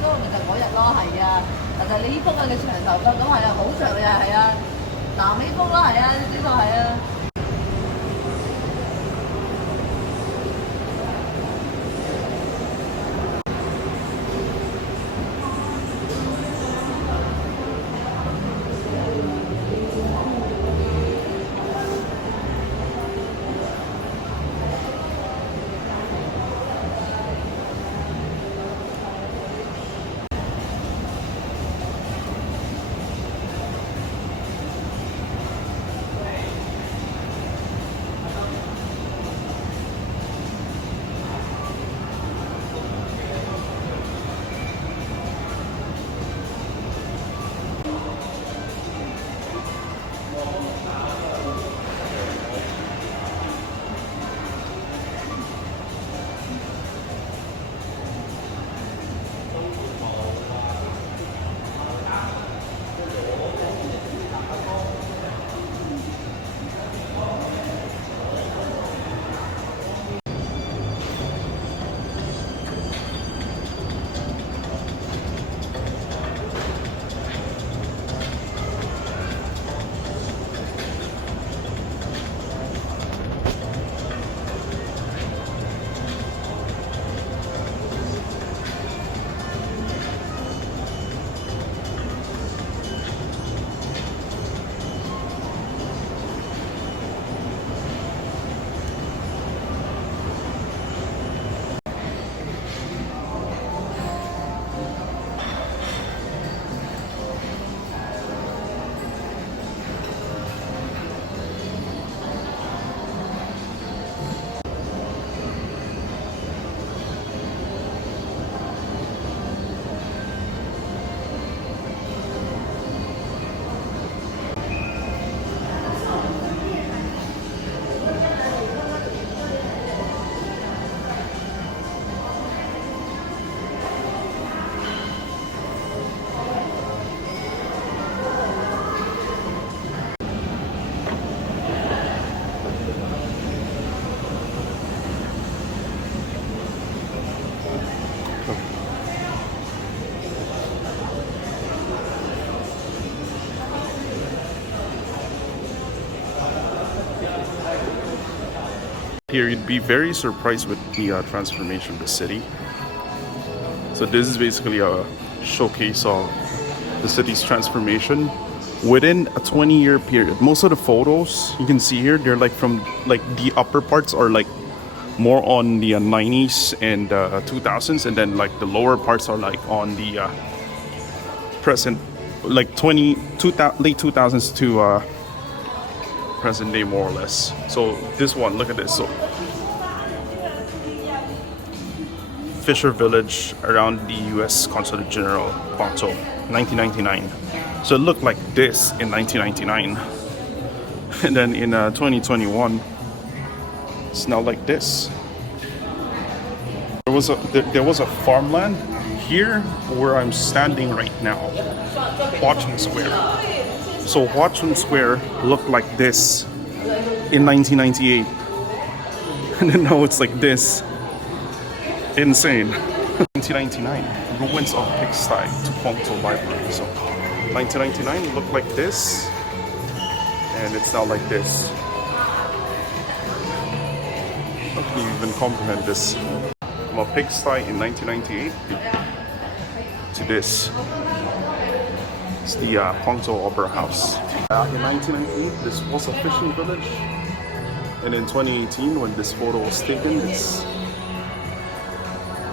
嗰個咪就嗰日咯，係啊。就係你呢幅啊嘅長頭髮咁係啊，好長嘅係啊，南呢幅啦係啊，呢個係啊。Here, you'd be very surprised with the transformation of the city. So this is basically a showcase of the city's transformation within a 20-year period. Most of the photos you can see here, they're like from like the upper parts are like more on the 90s and 2000s, and then like the lower parts are like on the present, like late 2000s to present day, more or less. So this one, look at this. So Fisher Village around the US Consulate General, Guangzhou, 1999. So it looked like this in 1999. And then in 2021, it's now like this. There was a farmland here where I'm standing right now, Huachun Square. So Huachun Square looked like this in 1998, and then now it's like this. Insane. 1999, ruins of pigsty to Guangzhou Library. So 1999 looked like this, and it's now like this. How can you even comprehend this? From a pigsty in 1998 to this. It's the Guangzhou Opera House. In 1998, this was a fishing village, and in 2018, when this photo was taken, it's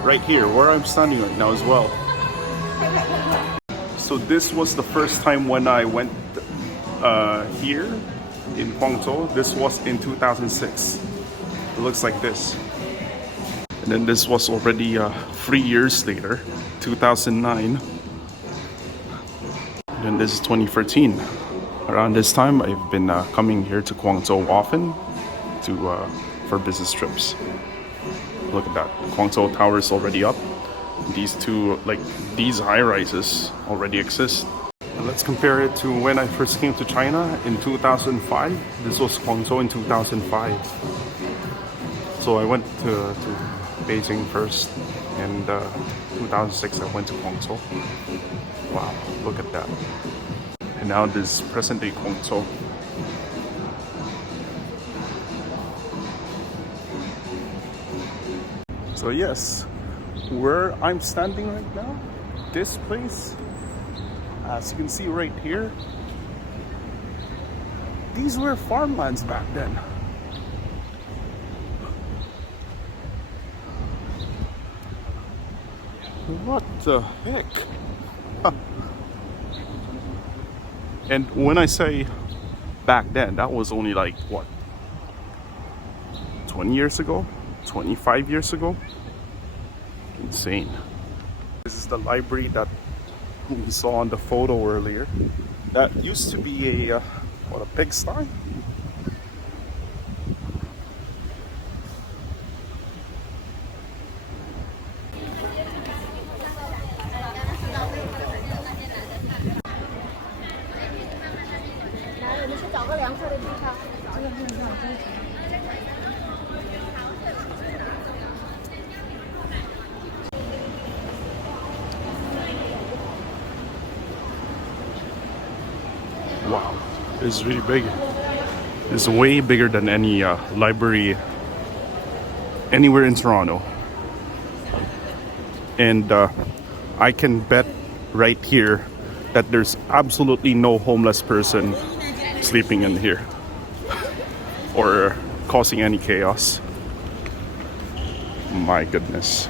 right here where I'm standing right now as well. So this was the first time when I went here in Guangzhou. This was in 2006. It looks like this. And then this was already 3 years later, 2009. And this is 2013. Around this time, I've been coming here to Guangzhou often for business trips. Look at that. Guangzhou Tower is already up. These two, like these high-rises already exist. And let's compare it to when I first came to China in 2005. This was Guangzhou in 2005. So I went to Beijing first, In 2006, I went to Guangzhou. Wow, look at that. And now this present day Guangzhou. So yes, where I'm standing right now, this place, as you can see right here, these were farmlands back then. What the heck? Huh. And when I say back then, that was only like what? 20 years ago? 25 years ago? Insane. This is the library that we saw on the photo earlier. That used to be a pigsty? Wow, this is really big. It's way bigger than any library anywhere in Toronto. And I can bet right here that there's absolutely no homeless person sleeping in here or causing any chaos. My goodness.